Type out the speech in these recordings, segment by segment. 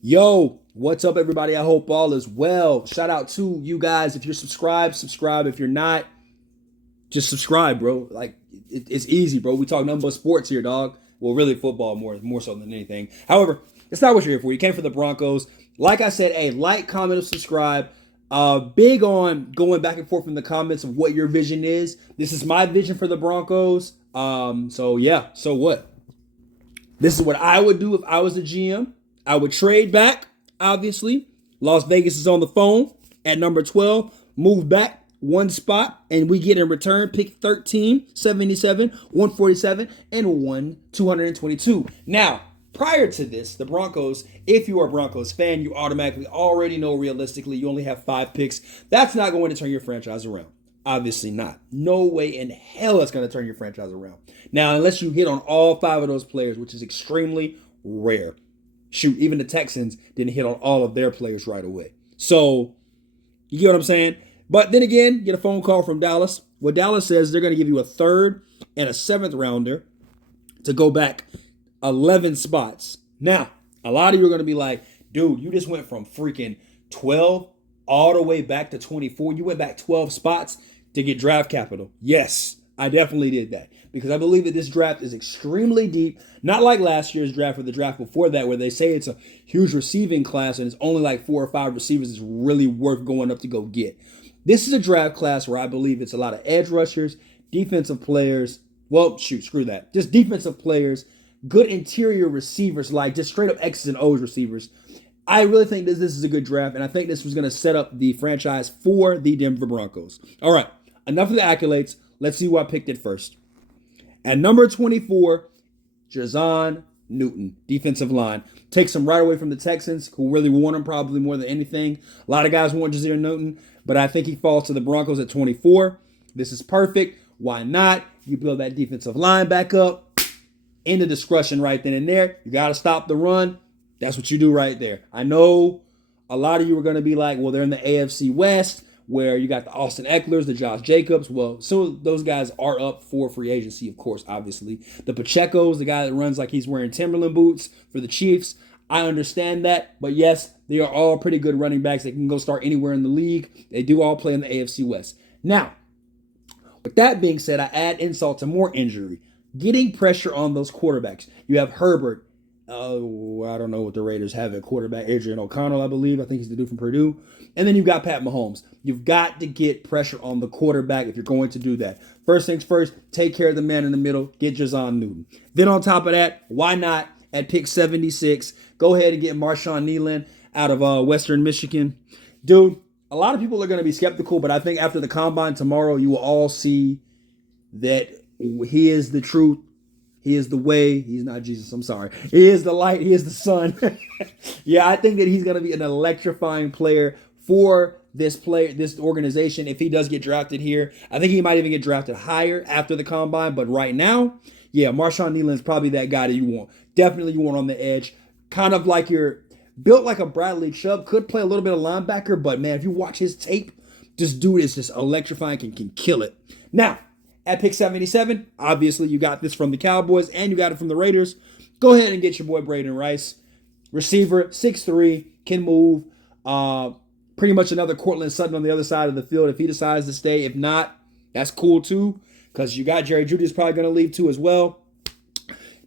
Yo, what's up, everybody? I hope all is well. Shout out to you guys. If you're subscribed, subscribe. If you're not, just subscribe, bro. Like, it's easy, bro. We talk nothing but sports here, dog. Well, really football more so than anything. However, it's not what you're here for. You came for the Broncos. Like I said, hey, like, comment, and subscribe. Big on going back and forth in the comments of what your vision is. This is my vision for the Broncos. So yeah. So what? This is what I would do if I was the GM. I would trade back, obviously. Las Vegas is on the phone at number 12. Move back one spot, and we get in return pick 13, 77, 147, and 222. Now, prior to this, the Broncos, if you are a Broncos fan, you automatically already know realistically you only have 5 picks. That's not going to turn your franchise around. Obviously not. No way in hell it's going to turn your franchise around. Now, unless you hit on all 5 of those players, which is extremely rare. Shoot, even the Texans didn't hit on all of their players right away. So, you get what I'm saying? But then again, get a phone call from Dallas. What Dallas says, they're going to give you a 3rd and a 7th rounder to go back 11 spots. Now, a lot of you are going to be like, dude, you just went from freaking 12 all the way back to 24. You went back 12 spots to get draft capital. Yes, I definitely did that because I believe that this draft is extremely deep. Not like last year's draft or the draft before that where they say it's a huge receiving class and it's only like 4 or 5 receivers is really worth going up to go get. This is a draft class where I believe it's a lot of edge rushers, defensive players. Well, shoot, screw that. Just defensive players, good interior receivers, like just straight up X's and O's receivers. I really think this is a good draft, and I think this was going to set up the franchise for the Denver Broncos. All right, enough of the accolades. Let's see who I picked it first. At number 24, Jazon Newton, defensive line. Takes him right away from the Texans, who really want him probably more than anything. A lot of guys want Jazon Newton, but I think he falls to the Broncos at 24. This is perfect. Why not? You build that defensive line back up. End of discussion right then and there. You got to stop the run. That's what you do right there. I know a lot of you are going to be like, well, they're in the AFC West where you got the Austin Ecklers, the Josh Jacobs. Well, some of those guys are up for free agency, of course, obviously. The Pacheco's, the guy that runs like he's wearing Timberland boots for the Chiefs. I understand that. But yes, they are all pretty good running backs. They can go start anywhere in the league. They do all play in the AFC West. Now, with that being said, I add insult to more injury. Getting pressure on those quarterbacks. You have Herbert. I don't know what the Raiders have at quarterback. Adrian O'Connell, I believe. I think he's the dude from Purdue. And then you've got Pat Mahomes. You've got to get pressure on the quarterback if you're going to do that. First things first, take care of the man in the middle. Get Jazon Newton. Then on top of that, why not at pick 76, go ahead and get Marshawn Kneeland out of Western Michigan. Dude, a lot of people are going to be skeptical, but I think after the combine tomorrow, you will all see that he is the truth. He is the way. He's not Jesus. I'm sorry. He is the light. He is the sun. Yeah, I think that he's going to be an electrifying player for this organization if he does get drafted here. I think he might even get drafted higher after the combine. But right now, yeah, Marshawn Kneeland is probably that guy that you want. Definitely you want on the edge. Kind of like you're built like a Bradley Chubb. Could play a little bit of linebacker. But, man, if you watch his tape, this dude is just electrifying, can kill it. Now, at pick 77, obviously you got this from the Cowboys and you got it from the Raiders. Go ahead and get your boy Braden Rice. Receiver, 6'3", can move. Pretty much another Cortland Sutton on the other side of the field if he decides to stay. If not, that's cool too because you got Jerry Jeudy is probably going to leave too as well.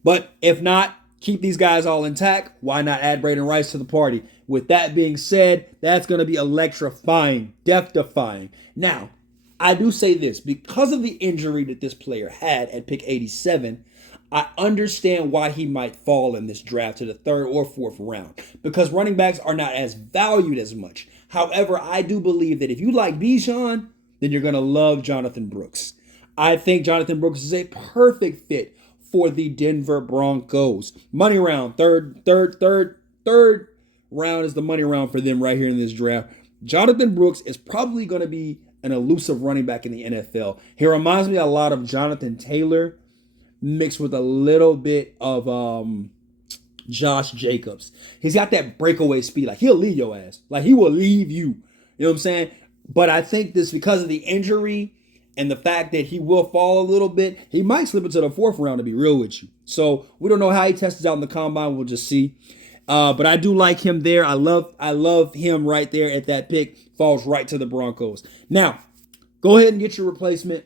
But if not, keep these guys all intact. Why not add Braden Rice to the party? With that being said, that's going to be electrifying, death-defying. Now, I do say this, because of the injury that this player had at pick 87, I understand why he might fall in this draft to the 3rd or 4th round, because running backs are not as valued as much. However, I do believe that if you like Bijan, then you're going to love Jonathan Brooks. I think Jonathan Brooks is a perfect fit for the Denver Broncos. Money round, third round is the money round for them right here in this draft. Jonathan Brooks is probably going to be an elusive running back in the NFL. He reminds me a lot of Jonathan Taylor mixed with a little bit of Josh Jacobs. He's got that breakaway speed. Like, he'll leave your ass. Like, he will leave you. You know what I'm saying? But I think this, because of the injury and the fact that he will fall a little bit, he might slip into the 4th round, to be real with you. So we don't know how he tests out in the combine. We'll just see. But I do like him there. I love him right there at that pick. Falls right to the Broncos. Now, go ahead and get your replacement.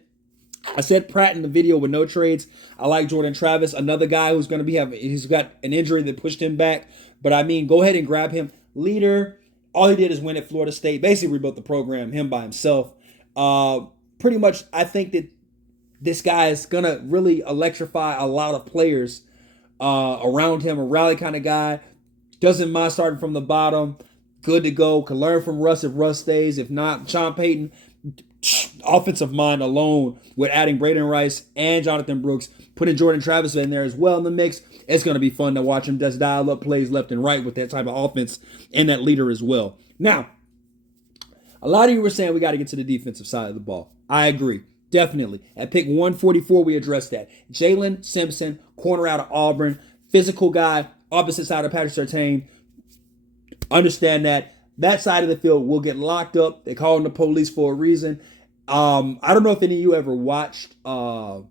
I said Pratt in the video with no trades. I like Jordan Travis, another guy who's going to be he's got an injury that pushed him back. But I mean, go ahead and grab him. Leader. All he did is win at Florida State. Basically rebuilt the program, him by himself. Pretty much, I think that this guy is going to really electrify a lot of players around him. A rally kind of guy. Doesn't mind starting from the bottom. Good to go. Can learn from Russ if Russ stays. If not, Sean Payton, offensive mind alone with adding Braden Rice and Jonathan Brooks, putting Jordan Travis in there as well in the mix. It's going to be fun to watch him just dial up plays left and right with that type of offense and that leader as well. Now, a lot of you were saying we got to get to the defensive side of the ball. I agree. Definitely. At pick 144, we addressed that. Jalen Simpson, corner out of Auburn, physical guy, opposite side of Patrick Surtain. Understand that side of the field will get locked up. They call him the police for a reason. I don't know if any of you ever watched the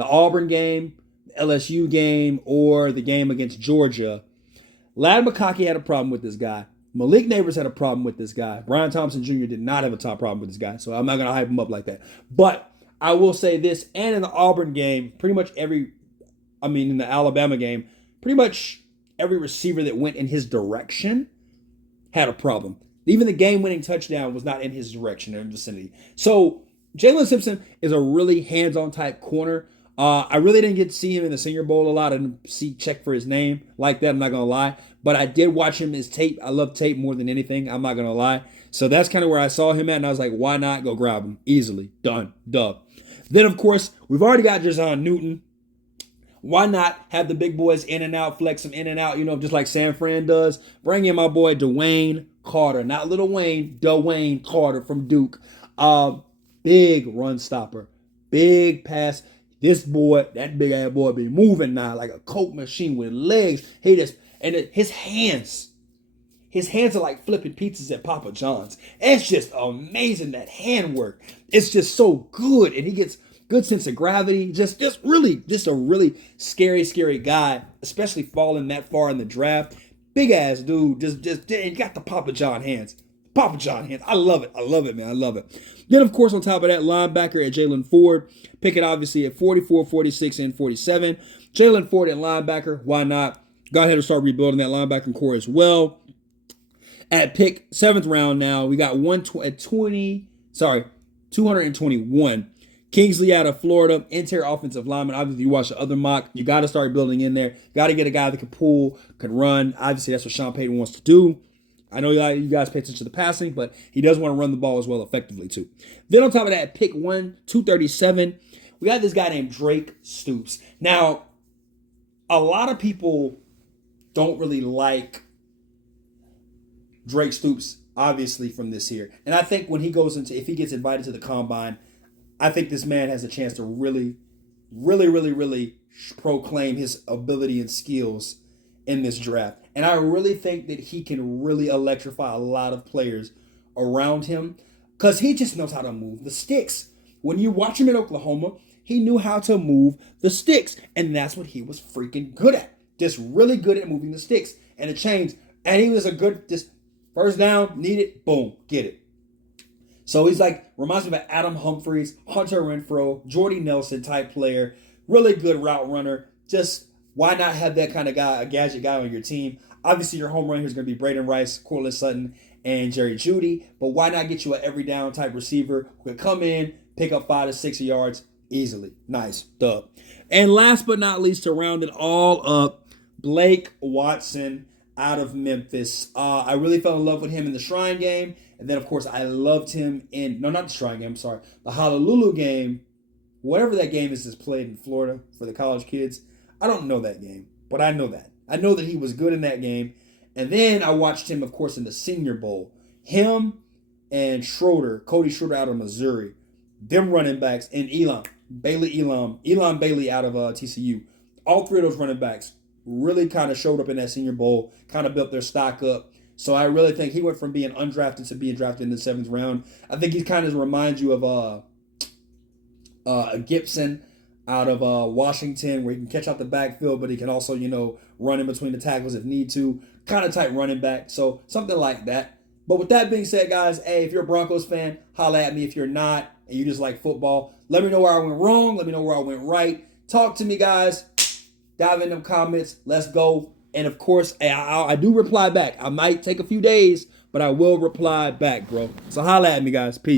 Auburn game, the LSU game, or the game against Georgia. Ladd McConkey had a problem with this guy. Malik Neighbors had a problem with this guy. Brian Thompson Jr. did not have a top problem with this guy, so I'm not going to hype him up like that. But I will say this, and in the Auburn game, in the Alabama game, pretty much every receiver that went in his direction had a problem. Even the game-winning touchdown was not in his direction or in vicinity. So Jalen Simpson is a really hands-on type corner. I really didn't get to see him in the Senior Bowl a lot. I didn't check for his name like that, I'm not going to lie. But I did watch him, his tape. I love tape more than anything, I'm not going to lie. So that's kind of where I saw him at, and I was like, why not go grab him? Easily. Done. Dub. Then, of course, we've already got Jazon Newton. Why not have the big boys in and out, flex them in and out, just like San Fran does? Bring in my boy Dwayne Carter, not Little Wayne, Dwayne Carter from Duke. Big run stopper, big pass. This boy, that big ass boy, be moving now like a Coke machine with legs. His hands are like flipping pizzas at Papa John's. It's just amazing, that hand work. It's just so good, and he gets good sense of gravity. Just a really scary guy, especially falling that far in the draft. Big ass dude, just got the Papa John hands. Papa John hands. I love it, man. I love it. Then, of course, on top of that, linebacker at Jalen Ford. Pick it obviously at 44, 46, and 47. Jalen Ford at linebacker. Why not? Go ahead and start rebuilding that linebacking core as well. At pick 7th round now, we got 221. Kingsley out of Florida, interior offensive lineman. Obviously, you watch the other mock. You got to start building in there. Got to get a guy that can pull, can run. Obviously, that's what Sean Payton wants to do. I know you guys pay attention to the passing, but he does want to run the ball as well effectively, too. Then on top of that, pick 237, we got this guy named Drake Stoops. Now, a lot of people don't really like Drake Stoops, obviously, from this here. And I think when if he gets invited to the combine, I think this man has a chance to really proclaim his ability and skills in this draft. And I really think that he can really electrify a lot of players around him because he just knows how to move the sticks. When you watch him in Oklahoma, he knew how to move the sticks. And that's what he was freaking good at. Just really good at moving the sticks and the chains. And he was just first down, need it, boom, get it. So he's reminds me of Adam Humphries, Hunter Renfrow, Jordy Nelson type player, really good route runner. Just why not have that kind of guy, a gadget guy on your team? Obviously, your home run here is going to be Braden Rice, Cortland Sutton, and Jerry Jeudy. But why not get you an every down type receiver who could come in, pick up 5 to 6 yards easily? Nice. Dub. And last but not least, to round it all up, Blake Watson out of Memphis. I really fell in love with him in the Shrine game. And then, of course, I loved him not the Shrine game, the Honolulu game. Whatever that game is that's played in Florida for the college kids. I don't know that game, but I know that. I know that he was good in that game. And then I watched him, of course, in the Senior Bowl. Him and Cody Schroeder out of Missouri. Them running backs, and Elon Bailey out of TCU. All three of those running backs really kind of showed up in that Senior Bowl, kind of built their stock up. So I really think he went from being undrafted to being drafted in the 7th round. I think he kind of reminds you of Gibson. out of Washington, where he can catch out the backfield, but he can also, run in between the tackles if need to. Kind of type running back. So something like that. But with that being said, guys, hey, if you're a Broncos fan, holla at me. If you're not and you just like football, let me know where I went wrong. Let me know where I went right. Talk to me, guys. Dive in them comments. Let's go. And of course, I do reply back. I might take a few days, but I will reply back, bro. So holla at me, guys. Peace.